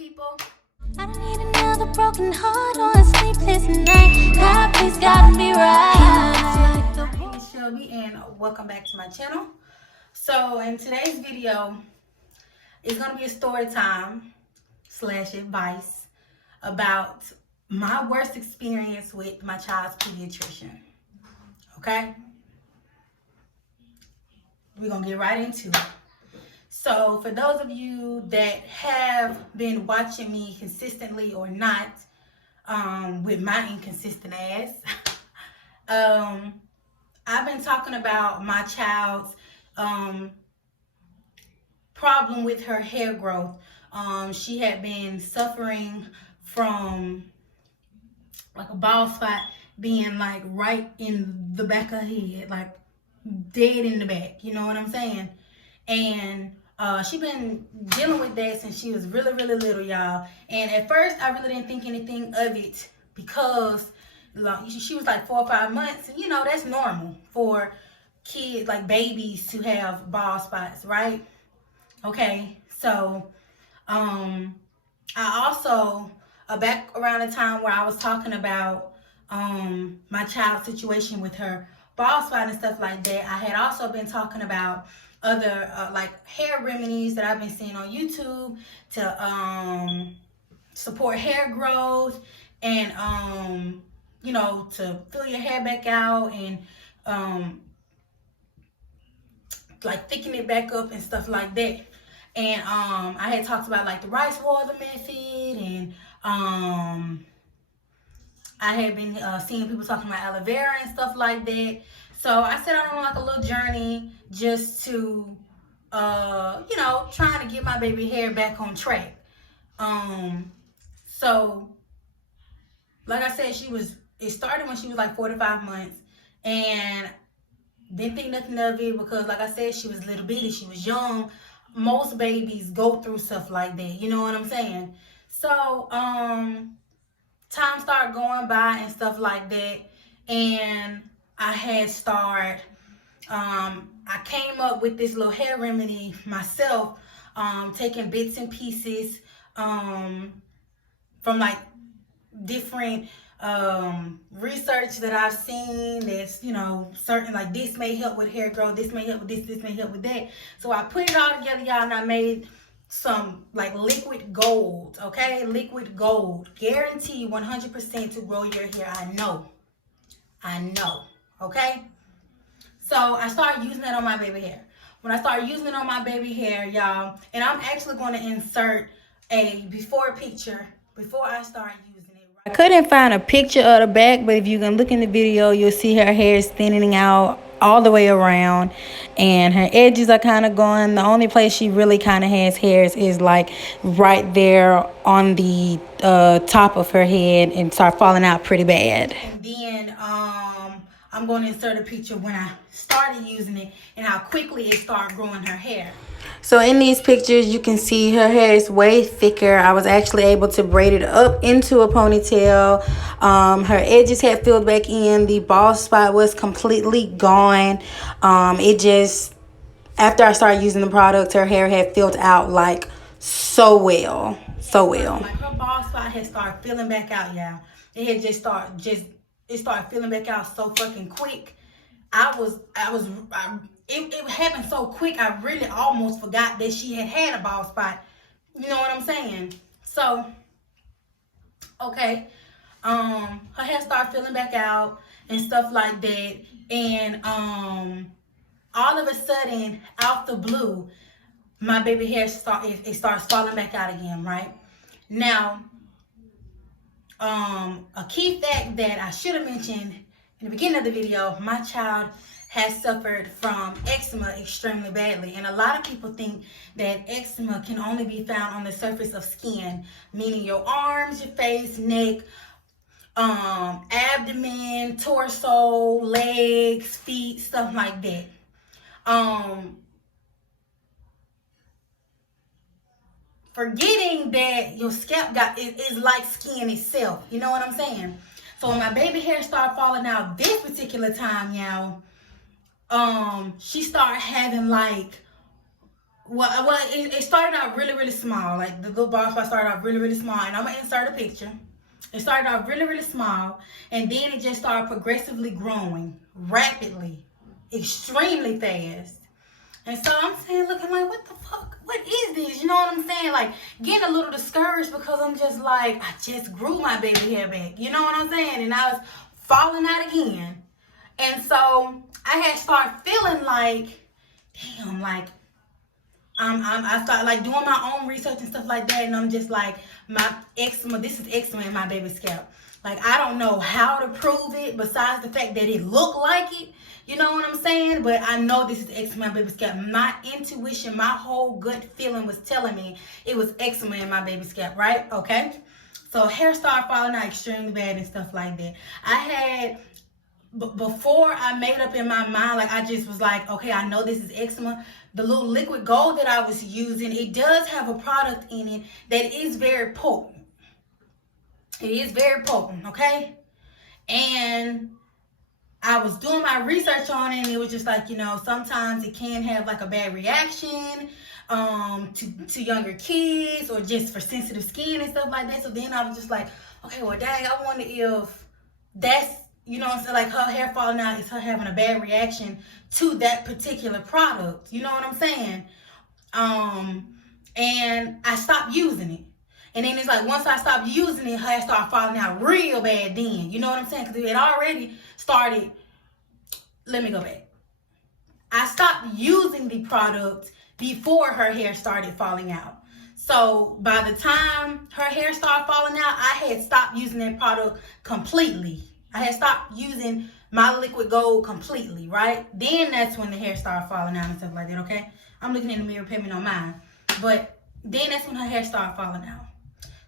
people. I don't need another broken heart or a sleepless night. God, please gotta be right. My name is Shelby and welcome back to my channel. So in today's video, it's going to be a story time / advice about my worst experience with my child's pediatrician. Okay? We're going to get right into it. So for those of you that have been watching me consistently or not, with my inconsistent ass, I've been talking about my child's problem with her hair growth. She had been suffering from like a bald spot being like right in the back of her head, like dead in the back, you know what I'm saying? And she been dealing with that since she was really, really little, y'all. And at first, I really didn't think anything of it because she was like 4 or 5 months. And, you know, that's normal for kids, like babies, to have bald spots, right? Okay, so I also, back around the time where I was talking about my child's situation with her bald spot and stuff like that, I had also been talking about other like hair remedies that I've been seeing on YouTube to support hair growth and you know, to fill your hair back out and like thicken it back up and stuff like that. And I had talked about like the rice water method, and I had been seeing people talking about aloe vera and stuff like that. So I set out on like a little journey just to, you know, trying to get my baby hair back on track. So like I said, it started when she was like 4 to 5 months, and didn't think nothing of it because, like I said, she was little bitty, she was young. Most babies go through stuff like that, you know what I'm saying? So, time started going by and stuff like that, and I had started, I came up with this little hair remedy myself, taking bits and pieces, from like different research that I've seen that's, you know, certain, like this may help with hair growth, this may help with this may help with that. So I put it all together, y'all, and I made some like liquid gold, okay? Liquid gold. Guarantee 100% to grow your hair. I know, okay? So I started using that on my baby hair. When I started using it on my baby hair, y'all, and I'm actually going to insert a before picture before I start using it. I couldn't find a picture of the back, but if you can look in the video, you'll see her hair is thinning out all the way around, and her edges are kind of gone. The only place she really kind of has hairs is like right there on the top of her head, and start falling out pretty bad. And then I'm going to insert a picture when I started using it and how quickly it started growing her hair. So in these pictures, you can see her hair is way thicker. I was actually able to braid it up into a ponytail. Her edges had filled back in. The bald spot was completely gone. It just, after I started using the product, her hair had filled out like so well. Like her bald spot had started filling back out, y'all. It had it started filling back out so fucking quick. It happened so quick, I really almost forgot that she had a bald spot. You know what I'm saying? So, okay. Her hair started filling back out and stuff like that. And all of a sudden, out the blue, my baby hair starts falling back out again, right? Now, a key fact that I should have mentioned in the beginning of the video, my child has suffered from eczema extremely badly. And a lot of people think that eczema can only be found on the surface of skin, meaning your arms, your face, neck, abdomen, torso, legs, feet, stuff like that. Forgetting that your scalp is like skin itself. You know what I'm saying? So when my baby hair started falling out this particular time, y'all, she started having like it started out really, really small. Like the little bald spot started out really, really small. And I'm going to insert a picture. It started out really, really small. And then it just started progressively growing rapidly, extremely fast. And so I'm saying, looking like, what the fuck? What is this? You know what I'm saying? Like, getting a little discouraged because I'm just like, I just grew my baby hair back. You know what I'm saying? And I was falling out again. And so I had started feeling like, damn, like, I started like doing my own research and stuff like that. And I'm just like, my eczema, this is eczema in my baby's scalp. Like, I don't know how to prove it besides the fact that it looked like it. You know what I'm saying? But I know this is eczema in my baby's scalp. My intuition, my whole gut feeling was telling me it was eczema in my baby's scalp, right? Okay? So hair started falling out extremely bad and stuff like that. I had, before I made up in my mind, like I just was like, okay, I know this is eczema. The little liquid gold that I was using, it does have a product in it that is very potent. It is very potent, okay? And I was doing my research on it, and it was just like, you know, sometimes it can have like a bad reaction to younger kids or just for sensitive skin and stuff like that. So then I was just like, okay, well, dang, I wonder if that's, you know what I'm saying, like her hair falling out is her having a bad reaction to that particular product. You know what I'm saying? And I stopped using it. And then it's like, once I stopped using it, her hair started falling out real bad then. You know what I'm saying? Because it had already started. Let me go back. I stopped using the product before her hair started falling out. So by the time her hair started falling out, I had stopped using that product completely. I had stopped using my liquid gold completely, right? Then that's when the hair started falling out and stuff like that, okay? I'm looking in the mirror, pay me no mind. But then that's when her hair started falling out.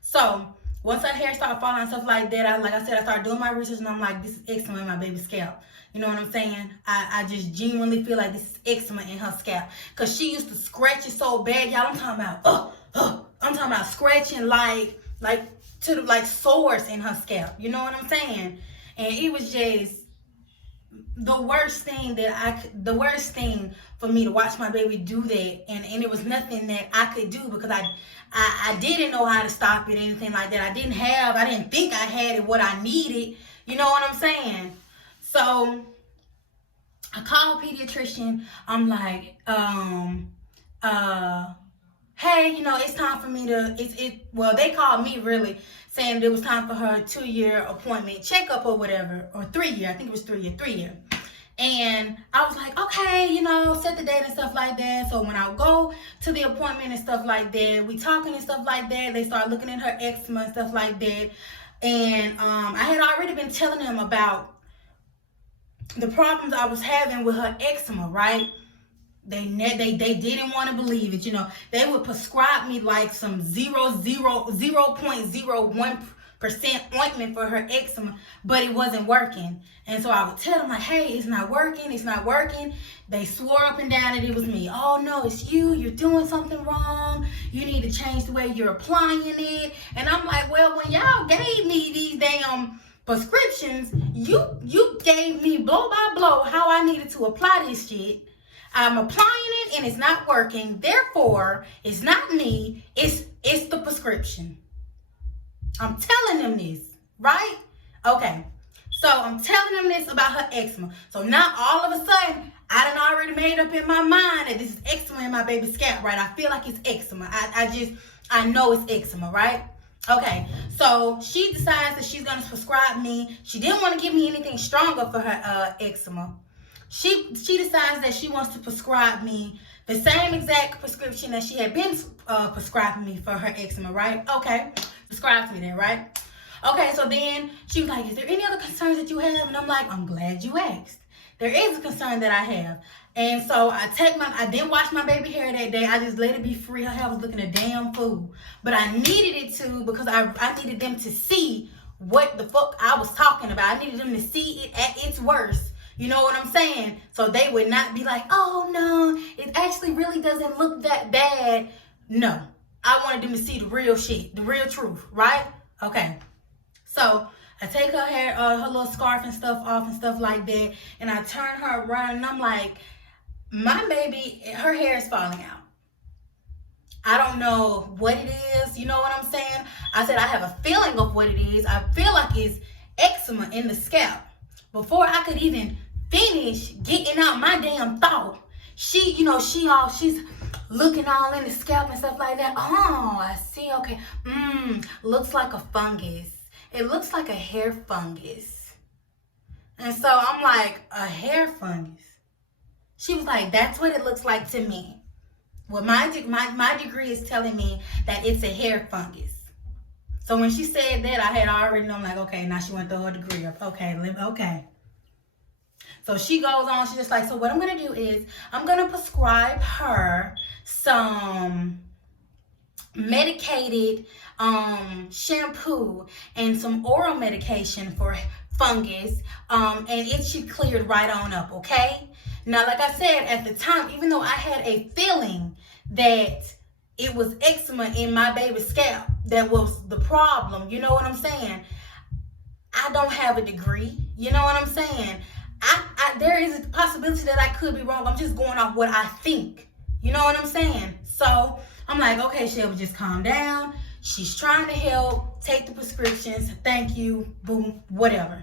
So once her hair started falling out and stuff like that, like I said, I started doing my research and I'm like, this is eczema in my baby's scalp. You know what I'm saying? I just genuinely feel like this is eczema in her scalp. Because she used to scratch it so bad, y'all. I'm talking about, I'm talking about scratching like to the like sores in her scalp. You know what I'm saying? And it was just the worst thing for me to watch my baby do that, and it was nothing that I could do because I didn't know how to stop it or anything like that. I didn't think I had it what I needed. You know what I'm saying? So I called a pediatrician. I'm like, hey, you know, it's time for me to, well, they called me really saying it was time for her 2-year appointment checkup or whatever, or 3-year, I think it was 3-year. And I was like, okay, you know, set the date and stuff like that. So when I go to the appointment and stuff like that, we talking and stuff like that, they start looking at her eczema and stuff like that. And I had already been telling them about the problems I was having with her eczema, right? They didn't want to believe it, you know. They would prescribe me like some 0.01% ointment for her eczema, but it wasn't working. And so I would tell them like, hey, it's not working. They swore up and down that it was me. Oh no, it's you. You're doing something wrong. You need to change the way you're applying it. And I'm like, well, when y'all gave me these damn prescriptions, you gave me blow by blow how I needed to apply this shit. I'm applying it and it's not working. Therefore, it's not me. It's the prescription. I'm telling them this, right? Okay. So I'm telling them this about her eczema. So now all of a sudden, I done already made up in my mind that this is eczema in my baby's scalp, right? I feel like it's eczema. I know it's eczema, right? Okay. So she decides that she's gonna prescribe me. She didn't want to give me anything stronger for her eczema. She decides that she wants to prescribe me the same exact prescription that she had been prescribing me for her eczema, right? Okay, prescribed to me then, right? Okay, so then she was like, is there any other concerns that you have? And I'm like, I'm glad you asked. There is a concern that I have. And so I didn't wash my baby hair that day. I just let it be free. Her hair was looking a damn fool. But I needed it to because I needed them to see what the fuck I was talking about. I needed them to see it at its worst. You know what I'm saying? So they would not be like, oh no, it actually really doesn't look that bad. No, I wanted them to see the real shit, the real truth, right? Okay. So I take her hair, her little scarf and stuff off and stuff like that. And I turn her around and I'm like, my baby, her hair is falling out. I don't know what it is. You know what I'm saying? I said, I have a feeling of what it is. I feel like it's eczema in the scalp. Before I could even finish getting out my damn thought, she's looking all in the scalp and stuff like that. Oh, I see. Okay. Looks like a fungus. It looks like a hair fungus. And so I'm like, a hair fungus? She was like, that's what it looks like to me. Well, my degree is telling me that it's a hair fungus. So when she said that, I had already known, like, okay, now she went through her degree up. Okay. So she goes on, she's just like, so what I'm going to do is I'm going to prescribe her some medicated shampoo and some oral medication for fungus, and it should clear right on up, okay? Now, like I said, at the time, even though I had a feeling that it was eczema in my baby's scalp that was the problem, you know what I'm saying? I don't have a degree, you know what I'm saying? There is a possibility that I could be wrong. I'm just going off what I think, you know what I'm saying? So I'm like, okay, Shelby, just calm down. She's trying to help, take the prescriptions, thank you, boom, whatever.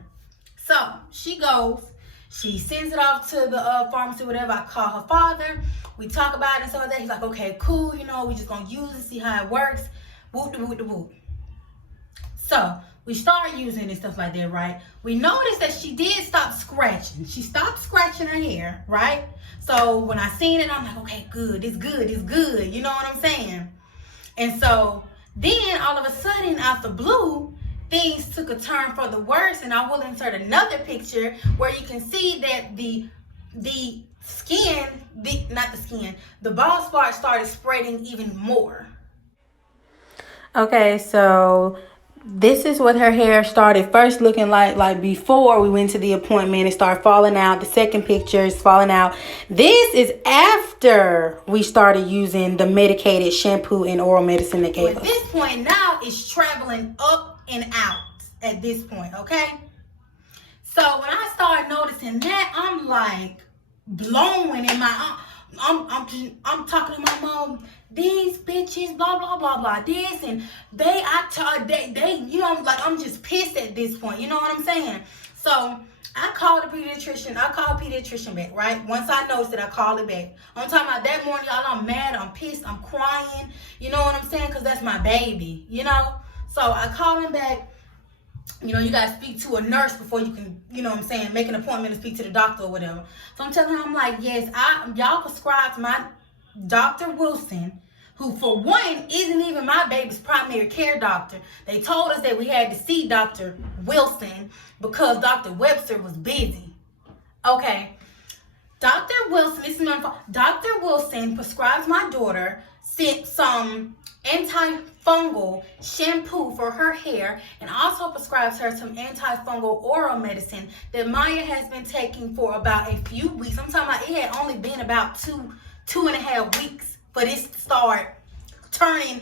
So she goes, she sends it off to the pharmacy, whatever. I call her father. We talk about it and stuff like that. He's like, okay, cool. You know, we just going to use it, see how it works. Whoop, de whoop, de whoop. So we start using it and stuff like that, right? We noticed that she did stop scratching. She stopped scratching her hair, right? So when I seen it, I'm like, okay, good. It's good. It's good. You know what I'm saying? And so then all of a sudden, out the blue, things took a turn for the worse, and I will insert another picture where you can see that the bald spot started spreading even more. Okay, so this is what her hair started first looking like before we went to the appointment. It started falling out. The second picture is falling out. This is after we started using the medicated shampoo and oral medicine that gave us. At this point now, it's traveling up and out at this point, okay? So when I started noticing that, I'm like blowing in my, I'm talking to my mom, these bitches, blah, blah, blah, blah, this, and they, you know, like, I'm just pissed at this point, you know what I'm saying? So I called the pediatrician, back, right? Once I noticed it, I called it back. I'm talking about that morning, y'all, I'm mad, I'm pissed, I'm crying, you know what I'm saying? Because that's my baby, you know? So I called him back. You know, you got to speak to a nurse before you can, you know what I'm saying, make an appointment to speak to the doctor or whatever. So I'm telling her, I'm like, yes, y'all prescribed my Dr. Wilson, who for one isn't even my baby's primary care doctor. They told us that we had to see Dr. Wilson because Dr. Webster was busy. Okay. Dr. Wilson prescribes my daughter some antifungal shampoo for her hair, and also prescribes her some antifungal oral medicine that Maya has been taking for about a few weeks. I'm talking about it had only been about two and a half weeks for this to start going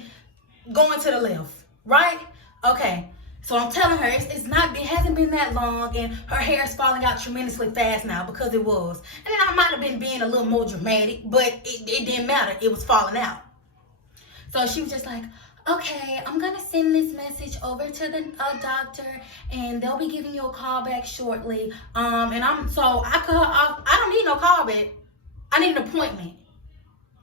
to the left, right? Okay. So I'm telling her it hasn't been that long, and her hair is falling out tremendously fast now because it was. And then I might have been being a little more dramatic, but it didn't matter. It was falling out. So she was just like, okay, I'm going to send this message over to the doctor, and they'll be giving you a call back shortly. I don't need no call back. I need an appointment.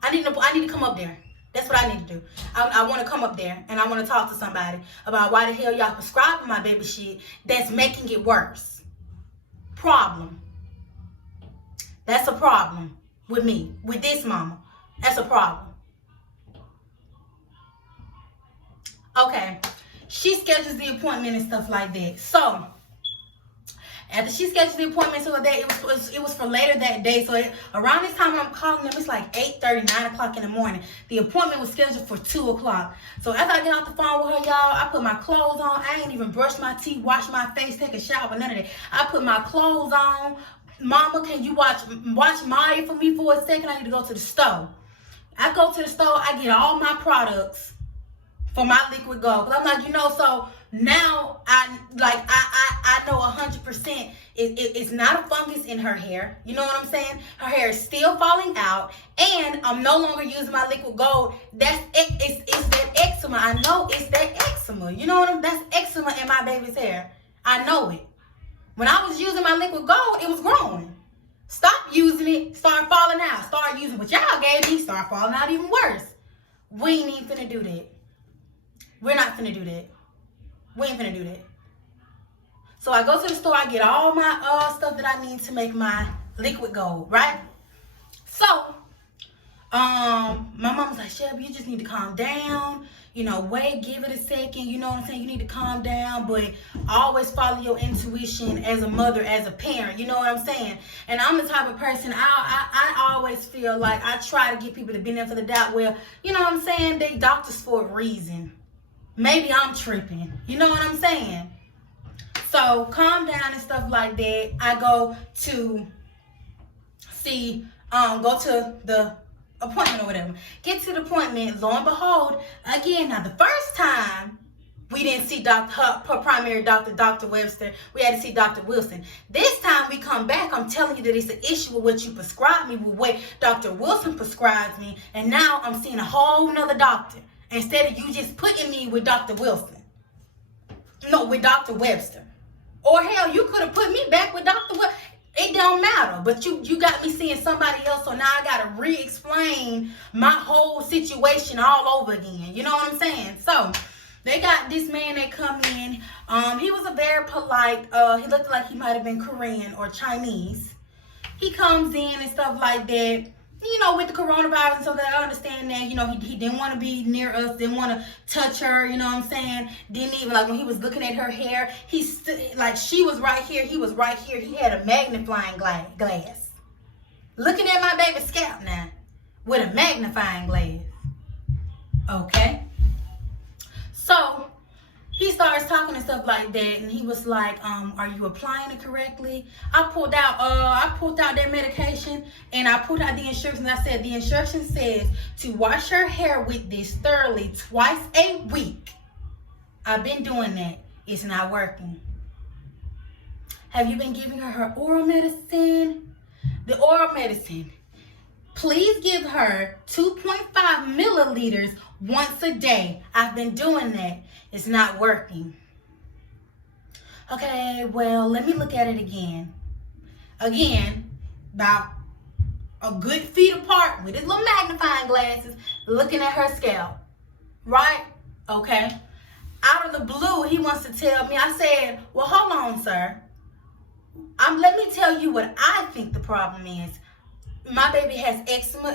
I need to come up there. That's what I need to do. I want to come up there, and I want to talk to somebody about why the hell y'all prescribing my baby shit that's making it worse. Problem. That's a problem with me, with this mama. That's a problem. Okay, she schedules the appointment and stuff like that. So after she scheduled the appointment, so that it was for later that day. So around this time when I'm calling them, it's like 8:30, 9 o'clock in the morning. The appointment was scheduled for 2 o'clock. So after I get off the phone with her, y'all, I put my clothes on. I ain't even brushed my teeth, washed my face, take a shower, none of that. I put my clothes on. Mama, can you watch Maya for me for a second? I need to go to the store. I go to the store. I get all my products for my liquid gold. Because I'm like, so now I know 100% it's not a fungus in her hair. You know what I'm saying? Her hair is still falling out, and I'm no longer using my liquid gold. That's eczema. You know what I'm, that's eczema in my baby's hair. I know it. When I was using my liquid gold, it was growing. Stop using it, start falling out. Start using what y'all gave me, start falling out even worse. We ain't even finna do that. We're not finna do that. We ain't finna do that. So I go to the store, I get all my stuff that I need to make my liquid gold, right? So, my mom was like, Shelby, you just need to calm down. You know, wait, give it a second. You know what I'm saying? You need to calm down, but always follow your intuition as a mother, as a parent. You know what I'm saying? And I'm the type of person, I always feel like I try to give people the benefit of the doubt. Well, you know what I'm saying? They doctors for a reason. Maybe I'm tripping. You know what I'm saying? So calm down and stuff like that. I go to see, go to the appointment or whatever. Get to the appointment, lo and behold, again, now the first time we didn't see her primary doctor, Dr. Webster. We had to see Dr. Wilson. This time we come back, I'm telling you that it's an issue with what you prescribed me, with what Dr. Wilson prescribed me, and now I'm seeing a whole nother doctor instead of you just putting me with Dr. Wilson. No, with Dr. Webster. Or hell, you could have put me back with Dr. Webster. It don't matter, but you got me seeing somebody else, so now I got to re-explain my whole situation all over again. You know what I'm saying? So they got this man that come in. He was a very polite, he looked like he might have been Korean or Chinese. He comes in and stuff like that, you know, with the coronavirus, and so that I understand that, you know, he didn't want to be near us, didn't want to touch her, you know what I'm saying? Didn't even, like, when he was looking at her hair, like, she was right here, he was right here. He had a magnifying glass. Looking at my baby's scalp now with a magnifying glass. Okay? So he starts talking and stuff like that, and he was like, are you applying it correctly? I pulled out that medication, and I pulled out the instructions. I said, the instruction says to wash her hair with this thoroughly twice a week. I've been doing that. It's not working. Have you been giving her oral medicine? The oral medicine. Please give her 2.5 milliliters once a day. I've been doing that. It's not working. Okay, well, let me look at it again. Again, about a good feet apart with his little magnifying glasses, looking at her scalp. Right? Okay. Out of the blue, he wants to tell me. I said, well, hold on, sir. Let me tell you what I think the problem is. My baby has eczema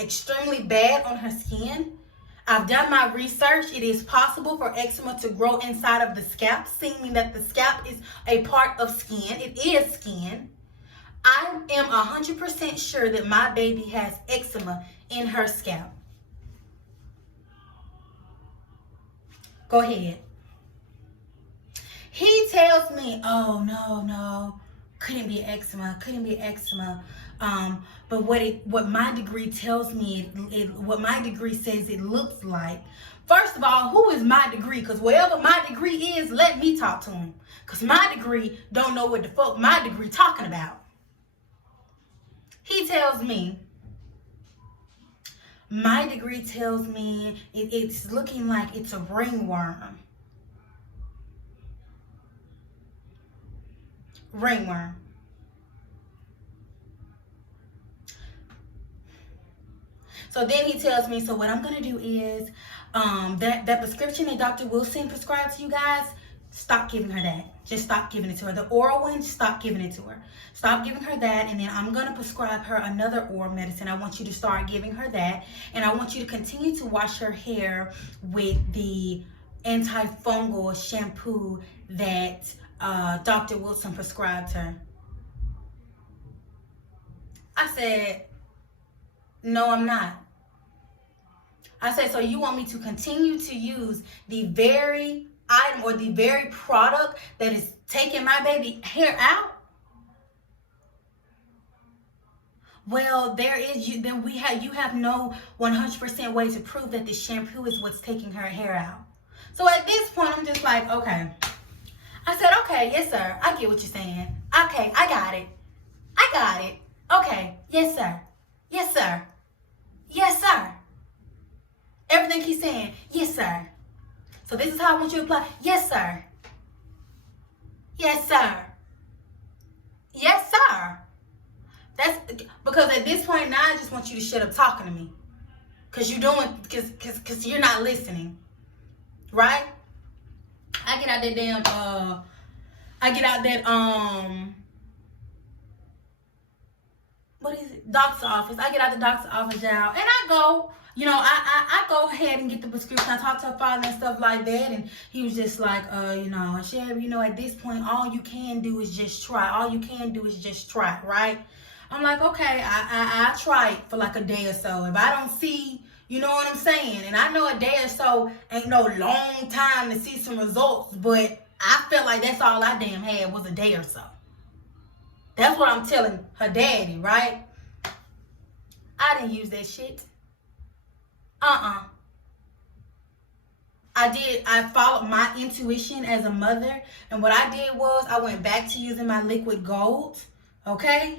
extremely bad on her skin. I've done my research. It is possible for eczema to grow inside of the scalp, seeming that the scalp is a part of skin. It is skin. I am 100% sure that my baby has eczema in her scalp. Go ahead. He tells me, oh, no, couldn't be eczema. But what my degree tells me, what my degree says it looks like. First of all, who is my degree? Because wherever my degree is, let me talk to him. Because my degree don't know what the fuck my degree talking about. He tells me, my degree tells me it's looking like it's a ringworm. Ringworm. So then he tells me, so what I'm going to do is, that prescription that Dr. Wilson prescribed to you guys, stop giving her that. Just stop giving it to her. The oral one, stop giving it to her. Stop giving her that, and then I'm going to prescribe her another oral medicine. I want you to start giving her that, and I want you to continue to wash her hair with the antifungal shampoo that Dr. Wilson prescribed her. I said, no, I'm not. I said, so you want me to continue to use the very item or the very product that is taking my baby hair out? Well, you have no 100% way to prove that the shampoo is what's taking her hair out. So at this point, I'm just like, okay. I said, okay, yes, sir. I get what you're saying. Okay, I got it. Okay, yes, sir. Yes, sir. Yes, sir. Everything he's saying, yes, sir. So this is how I want you to apply. Yes, sir. Yes, sir. Yes, sir. That's because at this point now I just want you to shut up talking to me. Cause you're you're not listening. Right? I get out that damn what is it? Doctor's office. I get out the doctor's office, y'all, and I go, I go ahead and get the prescription. I talk to her father and stuff like that, and he was just like, Sherry, at this point, all you can do is just try. All you can do is just try, right? I'm like, okay, I try it for like a day or so. If I don't see, you know what I'm saying? And I know a day or so ain't no long time to see some results, but I felt like that's all I damn had was a day or so. That's what I'm telling her daddy, right? I didn't use that shit. I followed my intuition as a mother. And what I did was I went back to using my liquid gold. Okay?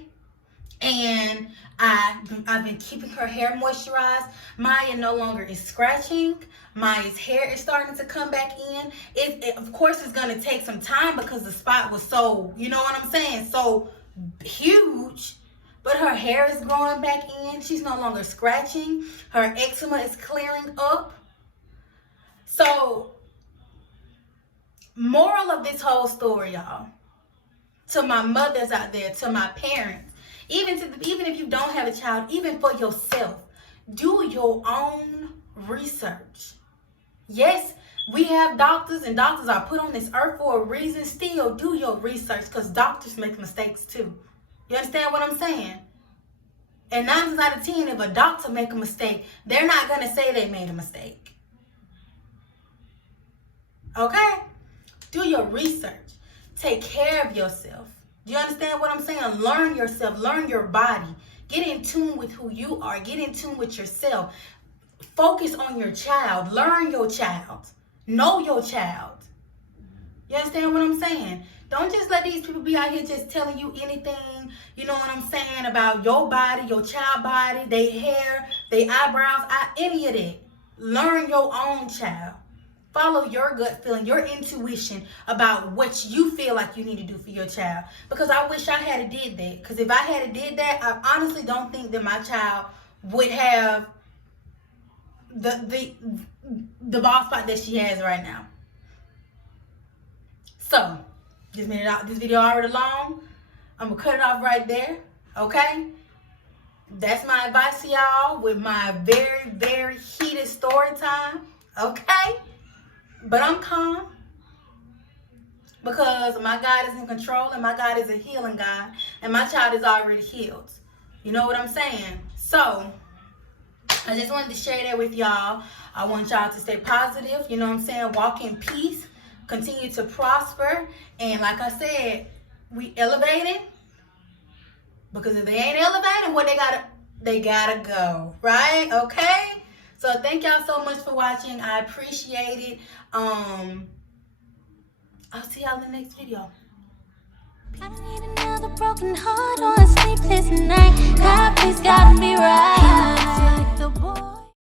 And I've been keeping her hair moisturized. Maya no longer is scratching. Maya's hair is starting to come back in. It of course, it's going to take some time because the spot was so, you know what I'm saying, so huge. But her hair is growing back in. She's no longer scratching. Her eczema is clearing up. So, moral of this whole story, y'all, to my mothers out there, to my parents, even if you don't have a child, even for yourself, do your own research. Yes, we have doctors, and doctors are put on this earth for a reason. Still, do your research, because doctors make mistakes too. You understand what I'm saying? And 9 times out of 10, if a doctor make a mistake, they're not going to say they made a mistake. Okay? Do your research. Take care of yourself. Do you understand what I'm saying? Learn yourself. Learn your body. Get in tune with who you are. Get in tune with yourself. Focus on your child. Learn your child. Know your child. You understand what I'm saying? Don't just let these people be out here just telling you anything, you know what I'm saying, about your body, your child body, their hair, their eyebrows, any of that. Learn your own child. Follow your gut feeling, your intuition about what you feel like you need to do for your child. Because I wish I had did that. Because if I had did that, I honestly don't think that my child would have the bald spot that she has right now. So, this video already long. I'm going to cut it off right there. Okay? That's my advice to y'all with my very, very heated story time. Okay? But I'm calm because my God is in control and my God is a healing God and my child is already healed. You know what I'm saying? So, I just wanted to share that with y'all. I want y'all to stay positive. You know what I'm saying? Walk in peace. Continue to prosper. And like I said, we elevating. Because if they ain't elevating, what they gotta go. Right? Okay? So thank y'all so much for watching. I appreciate it. I'll see y'all in the next video. I need another broken heart on a sleepless night. God, please gotta be right. Like the boy.